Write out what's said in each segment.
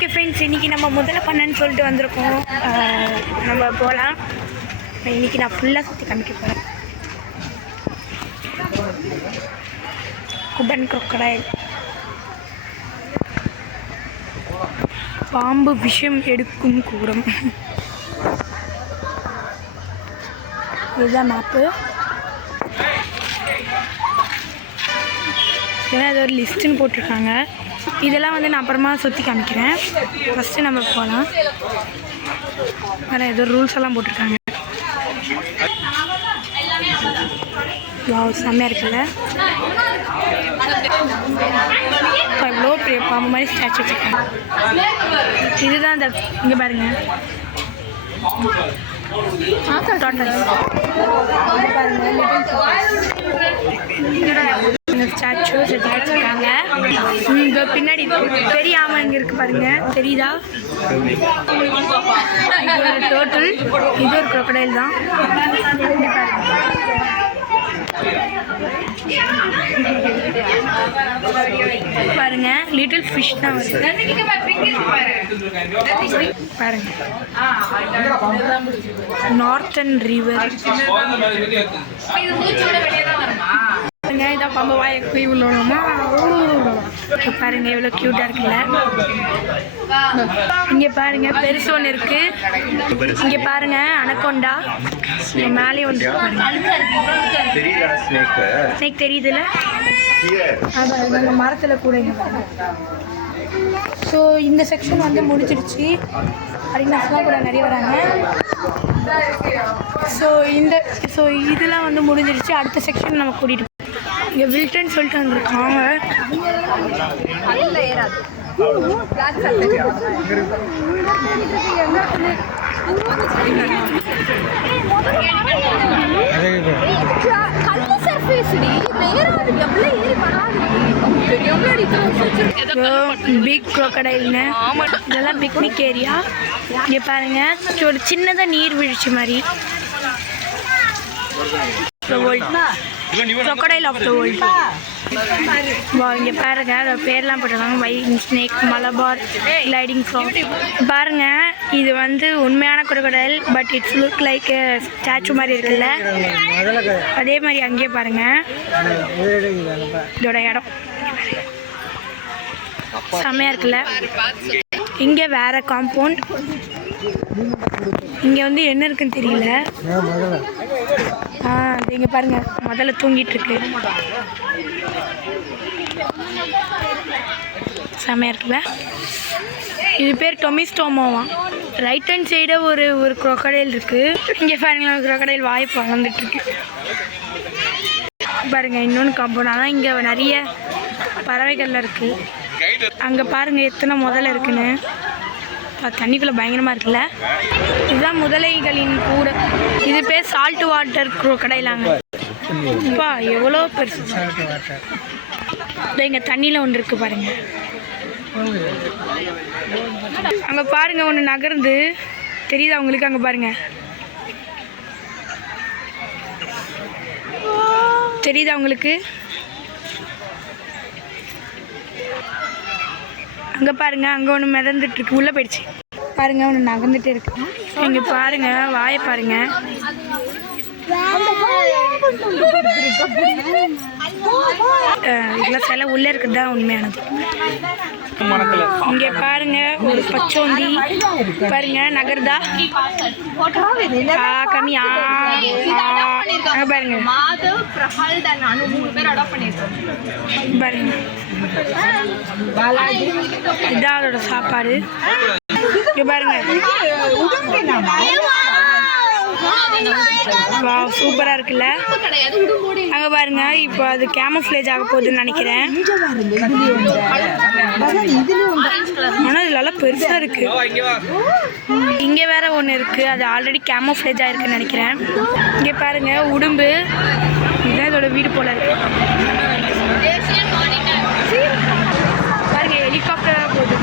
Okay friends, இன்றைக்கி நம்ம முதல்ல பண்ணன்னு சொல்லிட்டு வந்திருக்கோம். நம்ம போகலாம். இன்றைக்கி நான் ஃபுல்லாக சுற்றி காமிக்க போகிறேன். குபன் crocodile, பாம்பு விஷம் எடுக்கும் கூடம். இதுதான் மேப்பு. இதெல்லாம் ஏதோ ஒரு லிஸ்ட்டுன்னு போட்டிருக்காங்க. இதெல்லாம் வந்து நான் அப்புறமா சுற்றி காமிக்கிறேன். ஃபஸ்ட்டு நம்ம போகலாம். வேறு ஏதோ ரூல்ஸ் எல்லாம் போட்டிருக்காங்க. செம்மையாக இருக்குல்ல. இவ்வளோ பெரிய பாம்பு மாதிரி ஸ்டாச்சு வச்சுருக்காங்க. இதுதான் அந்த இங்கே பாருங்க. ஸ்டாச்சுஸ் வச்சுருக்காங்க. இங்கே பின்னாடி பெரிய ஆமை இங்கே இருக்குது பாருங்க, தெரியுதா? இது ஒரு டோட்டல், இது ஒரு crocodile தான். பாருங்க, லிட்டில் ஃபிஷ் தான் வருது பாருங்க. Northern river. இதான் பாம்பு வாயை போய் உள்ளோமா பாருங்க, எவ்வளோ க்யூட்டாக இருக்குல்ல. இங்கே பாருங்க, பெருசு ஒன்று இருக்கு. இங்கே பாருங்க, அனகொண்டா மேலே வந்து ஸ்னேக் தெரியுதுல்ல, அது மரத்தில் கூட. இங்கே பாருங்க. ஸோ இந்த செக்ஷன் வந்து முடிச்சிடுச்சு. அரினாஸ்லாம் கூட நிறைய வராங்க. ஸோ இதெல்லாம் வந்து முடிஞ்சிருச்சு. அடுத்த செக்ஷன் நம்ம கூட்டிகிட்டு இங்கே வில்டன் சொல்லிட்டு வந்துருக்காங்க. பிக் crocodileன்னு. இதெல்லாம் பிக்னிக் ஏரியா. இங்கே பாருங்க, ஒரு சின்னதாக நீர்வீழ்ச்சி மாதிரி. crocodile of the world. இங்கே பாருங்க, அதோட பேர்லாம் போட்டிருக்காங்க. Wild snake, Malabar, gliding frock. பாருங்க, இது வந்து உண்மையான crocodile, but it's look like statue மாதிரி இருக்குல்ல. அதே மாதிரி அங்கேயே பாருங்க இதோட இடம் செம்மையாக இருக்குல்ல. இங்கே வேற காம்பவுண்ட். இங்கே வந்து என்ன இருக்குன்னு தெரியல. அது இங்கே பாருங்க, முதல்ல தூங்கிட்டு இருக்கு. செம்மையாக இருக்குல்ல. இது பேர் டொமிஸ்டோமோவா. ரைட் ஹேண்ட் சைடு ஒரு crocodile இருக்கு. இங்கே பாருங்க, crocodile வாய் வளர்ந்துட்டு இருக்கு பாருங்க. இன்னொன்று காம்பவுண்ட். ஆனால் இங்கே நிறைய பறவைகள்லாம் இருக்கு. அங்கே பாருங்க எத்தனை முதல்ல இருக்குன்னு. தண்ணிக்குள்ளே பயங்கரமாக இருக்குல்ல. இதுதான் முதலைகளின் கூட. இது பேர் சால்ட் வாட்டர் crocodileங்க. அப்பா எவ்வளோ பெருசு. இங்கே தண்ணியில் ஒன்று இருக்குது பாருங்க. அங்கே பாருங்க, ஒன்று நகர்ந்து தெரியுதா உங்களுக்கு? அங்கே பாருங்க, தெரியுதா உங்களுக்கு? அங்கே பாருங்க, அங்கே ஒன்று மிதந்துட்டு இருக்கு. உள்ளே போயிடுச்சு பாருங்க, ஒன்று நகர்ந்துட்டு இருக்கு. இங்கே பாருங்க, வாயை பாருங்க. இதெல்லாம் சில உள்ளே இருக்குது தான் உண்மையானது. இங்கே பாருங்க, ஒரு பச்சோந்தி பாருங்க நகர்தா. கம்மியா பாருங்க பாருங்க. இதான் அதோட சாப்பாடு. இங்கே பாருங்க, சூப்பராக இருக்குல்ல. அங்கே பாருங்க, இப்போ அது கேமோஃப்ளேஜ் ஆக போகுதுன்னு நினைக்கிறேன். ஆனால் இது நல்லா பெருசாக இருக்கு. இங்கே வேற ஒன்று இருக்கு, அது ஆல்ரெடி கேமோஃப்ளேஜ் ஆகிருக்குன்னு நினைக்கிறேன். இங்கே பாருங்க, உடும்பு. இதுதான் இதோட வீடு போல இருக்கு பாருங்க. ஹெலிகாப்டராக போகுது.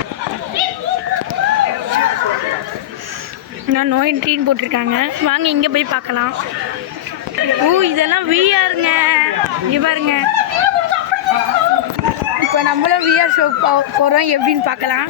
நான் நோ என்ட்ரின்னு போட்டிருக்காங்க. வாங்க இங்கே போய் பார்க்கலாம். இதெல்லாம் விஆருங்க. இங்கே பாருங்க, இப்போ நம்மளும் விஆர் ஷோக்கு போகிறோம். எப்படின்னு பார்க்கலாம்.